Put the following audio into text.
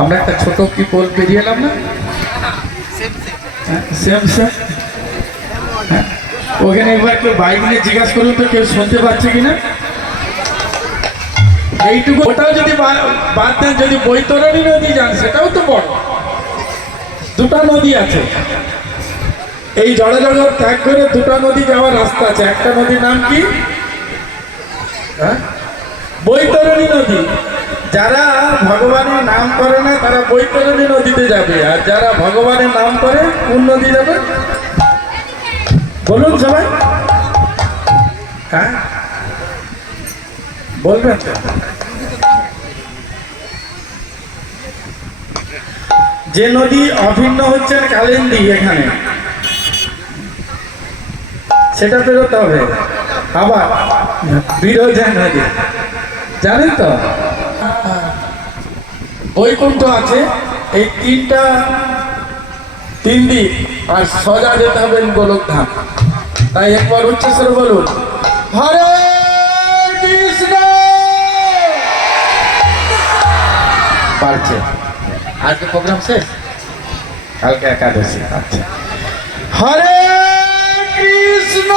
আমরা একটা ছোট কি পোল পেরিয়ে এলাম না, সেম সেম। ওখানে একবার কেউ বাইক নিয়ে জিজ্ঞাসা করুন তো কেউ শুনতে পাচ্ছে কিনা। এইটুকু ওটাও যদি বাদ দেন, যদি বৈতরণী নদী যান সেটাও তো বড়, দুটা নদী আছে। এই জড়জগৎ ত্যাগ করে দুটা নদী যাওয়ার রাস্তা আছে। একটা নদীর নাম কি? বৈতরণী নদী। যারা ভগবানের নাম করে না তারা বৈতরণী নদীতে যাবে, আর যারা ভগবানের নাম করে কোন নদী যাবে বলুন সবাই? হ্যাঁ বলবেন তো? যে নদী অভিন্ন হচ্ছেন কালিন্দী এখানে, সেটা বেরোতে হবে। আবার বিরোধা নদী জানেন তো, বৈকুণ্ঠ আছে। এই তিন দিক আর সোজা যেতে হবে গোলক ধাম। তাই একবার উচ্চস্বরে বলুন, হরে কৃষ্ণ। পারছে? আজকে প্রোগ্রাম শেষ, কালকে একাদশী। আচ্ছা, হরে কৃষ্ণ।